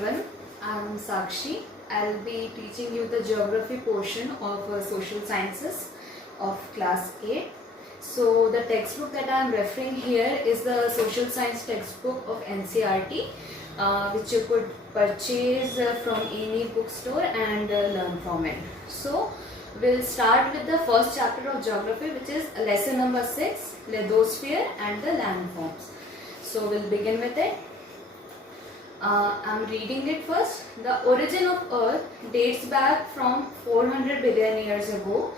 everyone, I'm Sakshi. I'll be teaching you the geography portion of social sciences of class 8. So the textbook that I'm referring here is the social science textbook of NCERT, which you could purchase from any bookstore and learn from it. So we'll start with the first chapter of geography, which is lesson number 6, lithosphere and the landforms. So we'll begin with it. I'm reading it first. The origin of Earth dates back from 400 billion years ago,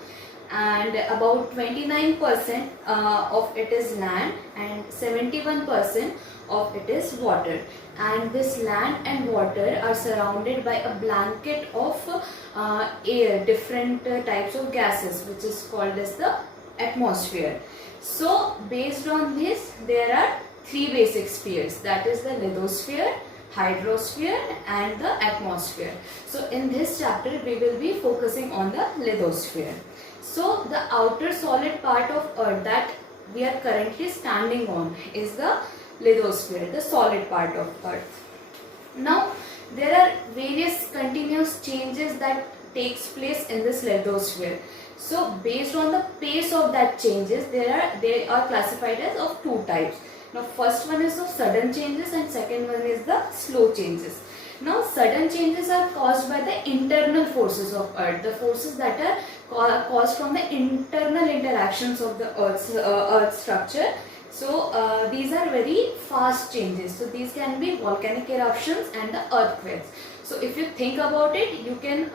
and about 29% of it is land and 71% of it is water. And this land and water are surrounded by a blanket of air, different types of gases, which is called as the atmosphere. So based on this, there are three basic spheres, that is the lithosphere, hydrosphere and the atmosphere. So in this chapter we will be focusing on the lithosphere. So the outer solid part of Earth that we are currently standing on is the lithosphere, the solid part of Earth. Now there are various continuous changes that takes place in this lithosphere. So based on the pace of that changes, they are classified as of two types. Now first one is of sudden changes and second one is the slow changes. Now sudden changes are caused by the internal forces of Earth, the forces that are caused from the internal interactions of the Earth structure. So these are very fast changes. So these can be volcanic eruptions and the earthquakes. So if you think about it, you can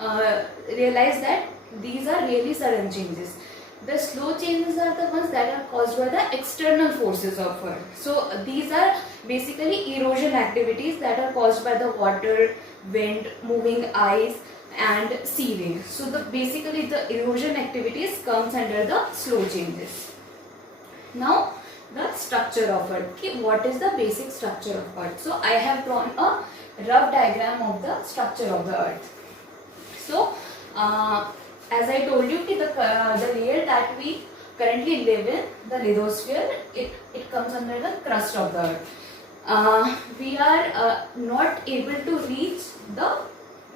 realize that these are really sudden changes. The slow changes are the ones that are caused by the external forces of Earth. So these are basically erosion activities that are caused by the water, wind, moving ice and sea waves. So basically the erosion activities comes under the slow changes. Now the structure of Earth. Okay, what is the basic structure of Earth? So I have drawn a rough diagram of the structure of the Earth. So as I told you, the layer that we currently live in, the lithosphere, it comes under the crust of the Earth. We are not able to reach the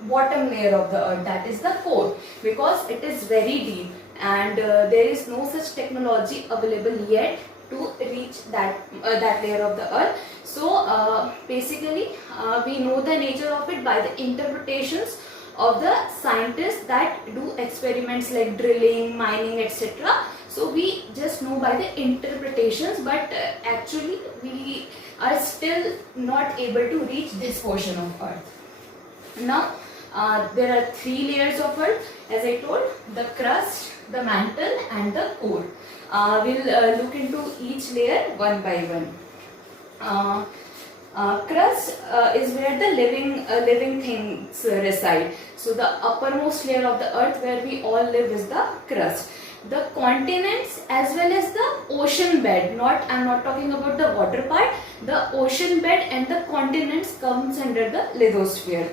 bottom layer of the Earth, that is the core, because it is very deep and there is no such technology available yet to reach that layer of the Earth. So basically we know the nature of it by the interpretations of the scientists that do experiments like drilling, mining, etc. So we just know by the interpretations, but actually we are still not able to reach this portion of Earth. Now there are three layers of Earth, as I told: the crust, the mantle and the core. We'll look into each layer one by one. Crust is where the living things reside. So the uppermost layer of the Earth where we all live is the crust. The continents as well as the ocean bed, I'm not talking about the water part, the ocean bed and the continents comes under the lithosphere.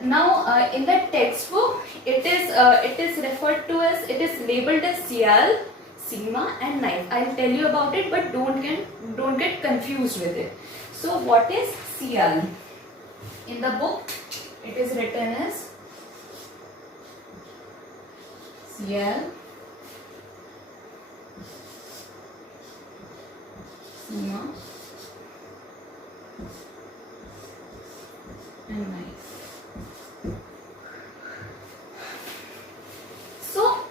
Now in the textbook it is referred to as, it is labeled as Sial, Sima and Knife. I'll tell you about it, but don't get confused with it. So what is Sial? In the book it is written as Sial, Sima and Knife. So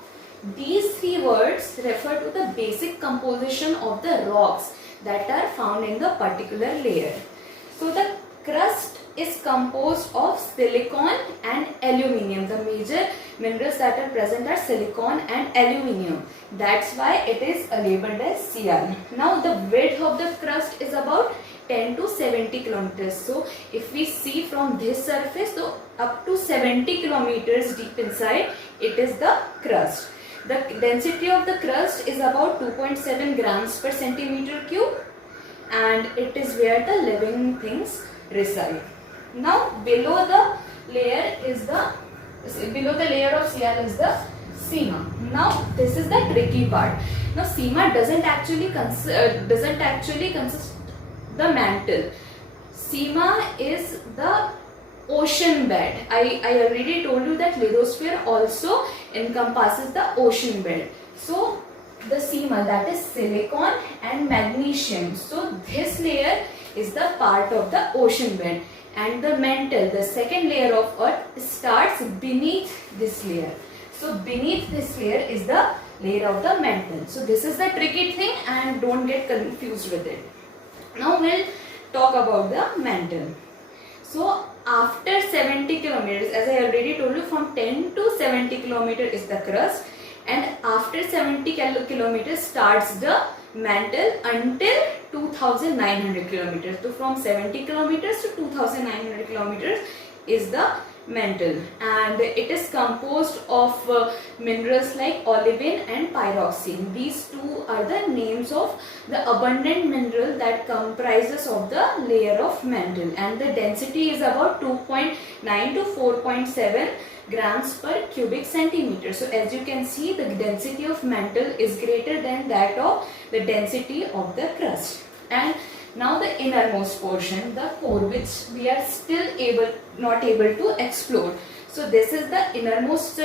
these three words refer to the basic composition of the rocks that are found in the particular layer. So the crust is composed of silicon and aluminium. The major minerals that are present are silicon and aluminium. That's why it is labeled as Sial. Now the width of the crust is about 10 to 70 kilometers. So if we see from this surface, so up to 70 kilometers deep inside, it is the crust. The density of the crust is about 2.7 grams per centimeter cube, and it is where the living things reside. Now below the layer of Sial is the Sima. Now this is the tricky part. Now Sima doesn't actually consist the mantle. SEMA is the ocean bed. I already told you that lithosphere also encompasses the ocean bed. So the SEMA, that is silicon and magnesium. So this layer is the part of the ocean bed, and the mantle, the second layer of earth, starts beneath this layer. So beneath this layer is the layer of the mantle. So this is the tricky thing, and don't get confused with it. Now we'll talk about the mantle. So after 70 kilometers, as I already told you, from 10 to 70 kilometers is the crust, and after 70 kilometers starts the mantle until 2900 kilometers. So from 70 kilometers to 2900 kilometers is the mantle, and it is composed of minerals like olivine and pyroxene. These two are the names of the abundant mineral that comprises of the layer of mantle, and the density is about 2.9 to 4.7 grams per cubic centimeter. So as you can see, the density of mantle is greater than that of the density of the crust. And now the innermost portion, the core, which we are still not able to explore. So this is the innermost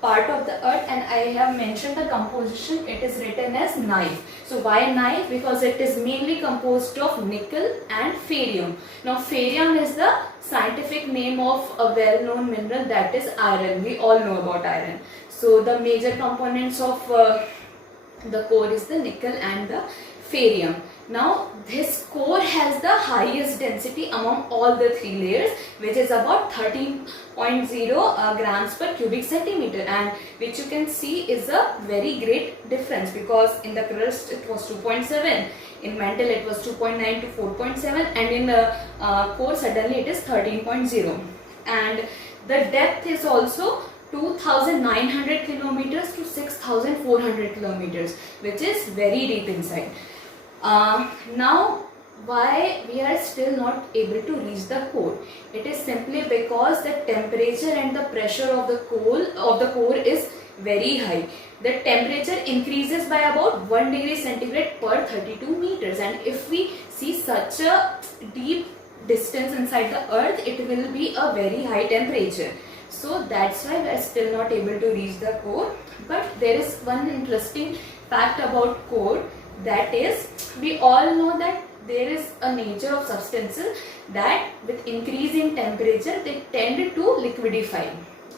part of the earth, and I have mentioned the composition. It is written as knife. So why knife? Because it is mainly composed of nickel and ferrium. Now ferrium is the scientific name of a well-known mineral, that is iron. We all know about iron. So the major components of the core is the nickel and the ferrium. Now this core has the highest density among all the three layers, which is about 13.0 grams per cubic centimeter, and which you can see is a very great difference, because in the crust it was 2.7, in mantle it was 2.9 to 4.7, and in the core suddenly it is 13.0. And the depth is also 2900 kilometers to 6400 kilometers, which is very deep inside. Now why we are still not able to reach the core? It is simply because the temperature and the pressure of the core is very high. The temperature increases by about 1 degree centigrade per 32 meters, and if we see such a deep distance inside the earth, it will be a very high temperature. So that's why we are still not able to reach the core. But there is one interesting fact about core, that is, we all know that there is a nature of substances that with increasing temperature they tend to liquidify,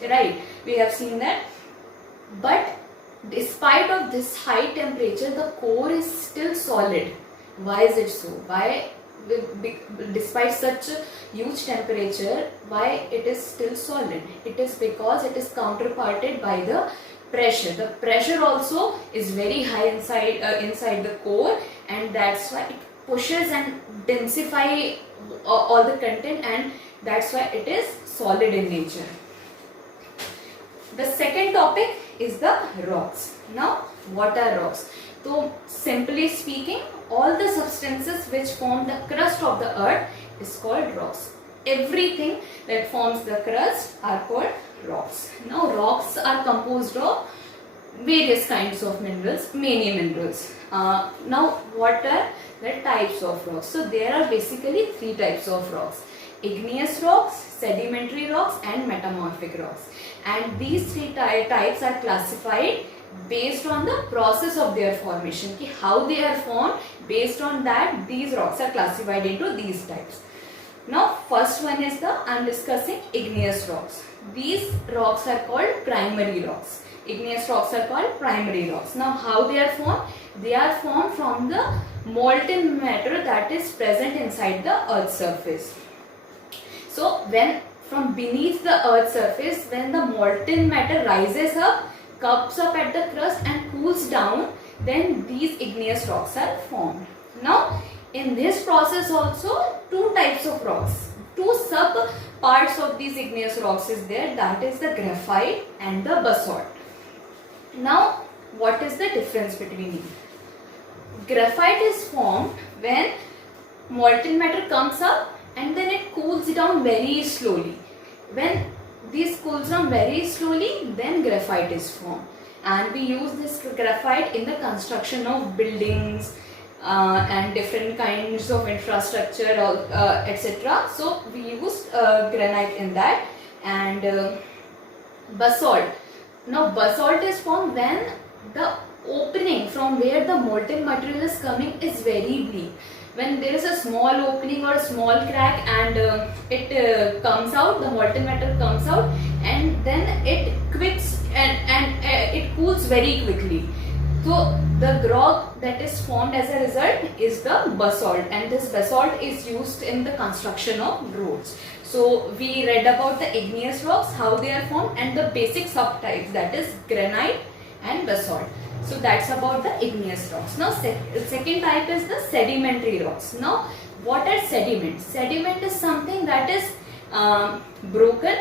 right? We have seen that. But despite of this high temperature, the core is still solid. Why is it so? Why, despite such a huge temperature, why it is still solid? It is because it is counterparted by the pressure. The pressure also is very high inside the core, and that's why it pushes and densify all the content, and that's why it is solid in nature. The second topic is the rocks. Now what are rocks? So simply speaking, all the substances which form the crust of the earth is called rocks. Everything that forms the crust are called rocks. Now rocks are composed of various kinds of minerals, many minerals. Now what are the types of rocks? So there are basically three types of rocks: igneous rocks, sedimentary rocks, and metamorphic rocks. And these three types are classified based on the process of their formation, how they are formed. Based on that, these rocks are classified into these types. Now first one is I am discussing igneous rocks. These rocks are called primary rocks. Igneous rocks are called primary rocks. Now how they are formed? They are formed from the molten matter that is present inside the earth's surface. So when from beneath the earth's surface, when the molten matter rises up, cups up at the crust and cools down, then these igneous rocks are formed. Now in this process also two types of rocks, two sub parts of these igneous rocks is there, that is the graphite and the basalt. Now what is the difference between these? Graphite is formed when molten matter comes up and then it cools down very slowly. When this cools down very slowly, then graphite is formed, and we use this graphite in the construction of buildings and different kinds of infrastructure, etc. So we used granite in that. And basalt. Now basalt is formed when the opening from where the molten material is coming is very weak. When there is a small opening or a small crack, and it comes out, the molten metal comes out, and then it quicks and it cools very quickly. So the grog that is formed as a result is the basalt, and this basalt is used in the construction of roads. So we read about the igneous rocks, how they are formed, and the basic subtypes, that is granite and basalt. So that's about the igneous rocks. Now second type is the sedimentary rocks. Now what are sediments? Sediment is something that is broken,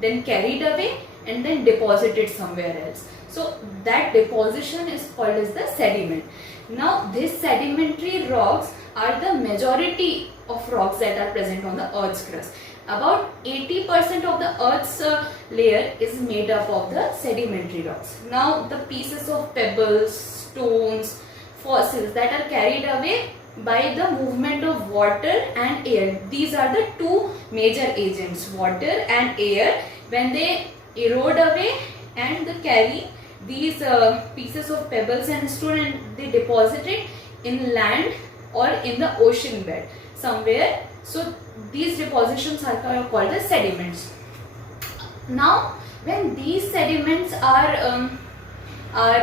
then carried away, and then deposited somewhere else. So that deposition is called as the sediment. Now these sedimentary rocks are the majority of rocks that are present on the earth's crust. About 80% of the earth's layer is made up of the sedimentary rocks. Now the pieces of pebbles, stones, fossils that are carried away by the movement of water and air. These are the two major agents, water and air. When they erode away and they carry these pieces of pebbles and stone, and they deposit it in land or in the ocean bed somewhere. So these depositions are called as sediments. Now when these sediments are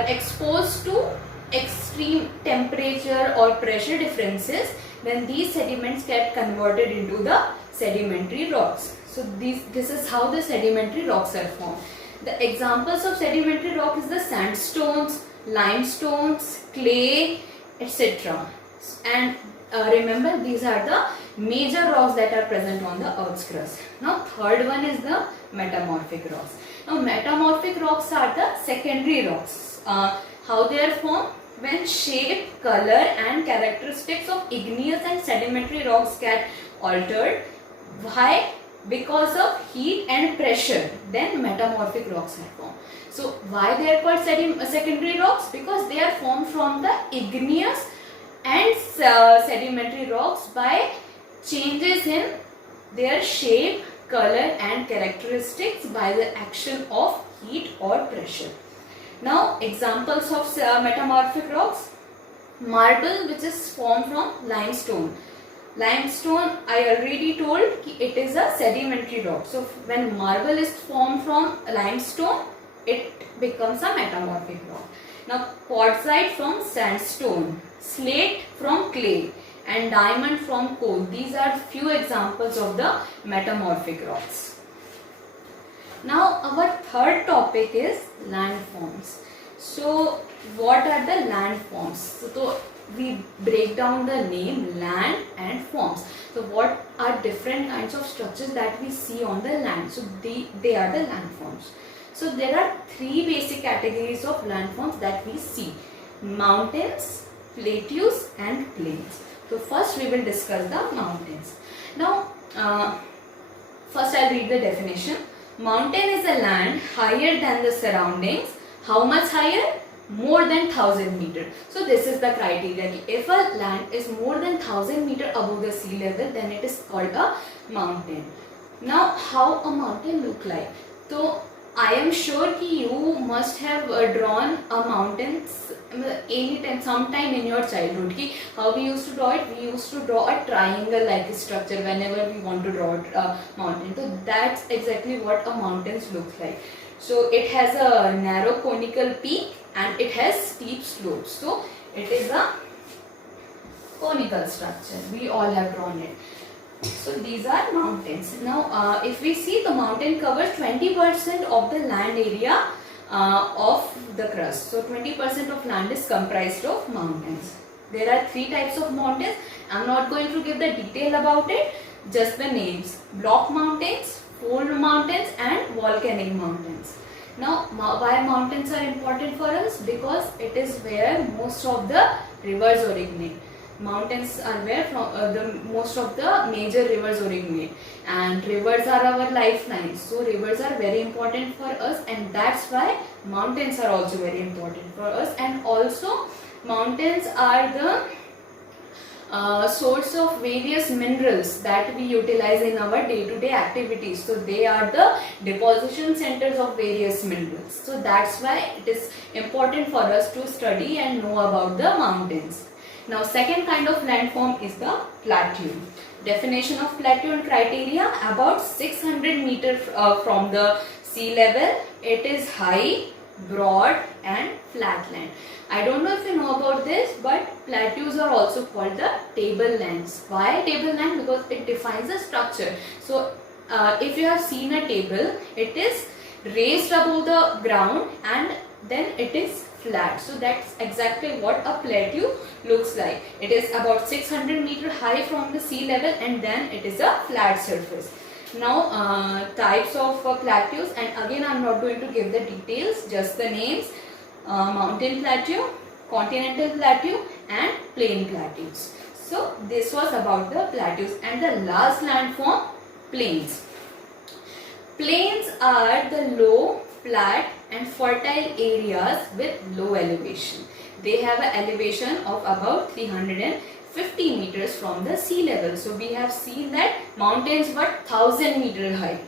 exposed to extreme temperature or pressure differences, then these sediments get converted into the sedimentary rocks. So this is how the sedimentary rocks are formed. The examples of sedimentary rock is the sandstones, limestones, clay, etc. And remember, these are the major rocks that are present on the earth's crust. Now third one is the metamorphic rocks. Now metamorphic rocks are the secondary rocks. How they are formed? When shape, color and characteristics of igneous and sedimentary rocks get altered. Why? Because of heat and pressure, then metamorphic rocks are formed. So why they are called secondary rocks? Because they are formed from the igneous and sedimentary rocks by changes in their shape, color and characteristics by the action of heat or pressure. Now examples of metamorphic rocks: marble, which is formed from limestone. Limestone, I already told, it is a sedimentary rock. So when marble is formed from limestone, it becomes a metamorphic rock. Now quartzite from sandstone, slate from clay and diamond from coal. These are few examples of the metamorphic rocks. Now our third topic is landforms. So what are the landforms? So we break down the name land and forms. So what are different kinds of structures that we see on the land? So they are the landforms. So there are three basic categories of landforms that we see: mountains, plateaus and plains. So first we will discuss the mountains. Now first I'll read the definition. Mountain is a land higher than the surroundings. How much higher? More than 1000 meter. So this is the criteria. If a land is more than 1000 meter above the sea level, then it is called a mountain. Now how a mountain look like? So I am sure ki you must have drawn a mountain anytime, sometime in your childhood. Ki how we used to draw it? We used to draw a triangle like structure whenever we want to draw a mountain. So that's exactly what a mountain looks like. So it has a narrow conical peak and it has steep slopes. So it is a conical structure. We all have drawn it. So these are mountains. Now if we see, the mountain covers 20% of the land area of the crust. So 20% of land is comprised of mountains. There are three types of mountains. I am not going to give the detail about it, just the names: block mountains, fold mountains and volcanic mountains. Now why mountains are important for us? Because it is where most of the rivers originate. Mountains are where most of the major rivers originate, and rivers are our lifelines. So rivers are very important for us, and that's why mountains are also very important for us. And also mountains are the source of various minerals that we utilize in our day-to-day activities. So they are the deposition centers of various minerals. So that's why it is important for us to study and know about the mountains. Now second kind of landform is the plateau. Definition of plateau and criteria: about 600 meters from the sea level. It is high, broad and flat land. I don't know if you know about this, but plateaus are also called the tablelands. Why tableland? Because it defines a structure. So if you have seen a table, it is raised above the ground and then it is flat. So that's exactly what a plateau looks like. It is about 600 meters high from the sea level and then it is a flat surface. Now types of plateaus, and again I am not going to give the details, just the names: mountain plateau, continental plateau and plain plateaus. So this was about the plateaus. And the last landform, plains. Plains are the low, flat and fertile areas with low elevation. They have an elevation of about 350 meters from the sea level. So we have seen that mountains were 1000 meters high,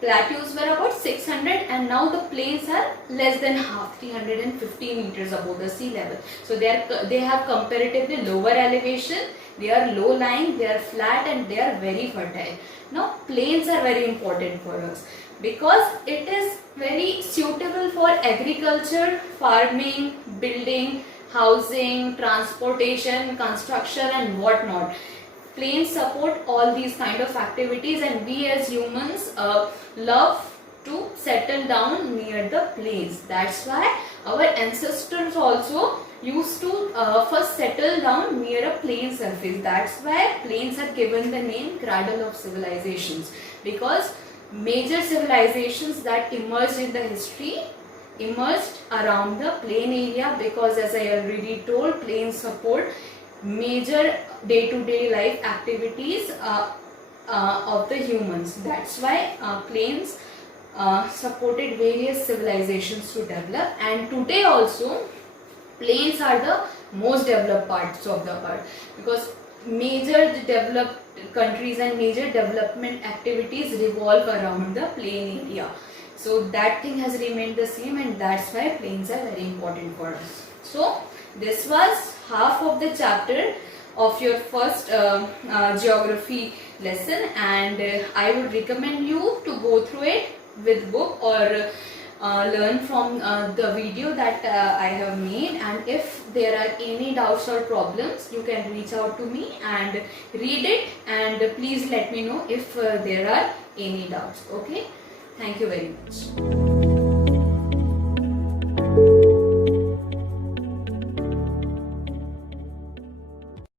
plateaus were about 600, and now the plains are less than half, 350 meters above the sea level. So they have comparatively lower elevation, they are low lying, they are flat and they are very fertile. Now plains are very important for us because it is very suitable for agriculture, farming, building, housing, transportation, construction and whatnot. Plains support all these kind of activities, and we as humans love to settle down near the plains. That's why our ancestors also used to first settle down near a plain surface. That's why plains are given the name cradle of civilizations, because major civilizations that emerged in the history emerged around the plain area, because as I already told, plains support major day-to-day life activities of the humans. That's why plains supported various civilizations to develop, and today also plains are the most developed parts of the earth, because major developed countries and major development activities revolve around the plain area. So that thing has remained the same, and that's why plains are very important for us. So this was half of the chapter of your first geography lesson, and I would recommend you to go through it with book or learn from the video that I have made. And if there are any doubts or problems, you can reach out to me and read it, and please let me know if there are any doubts. Okay, thank you very much.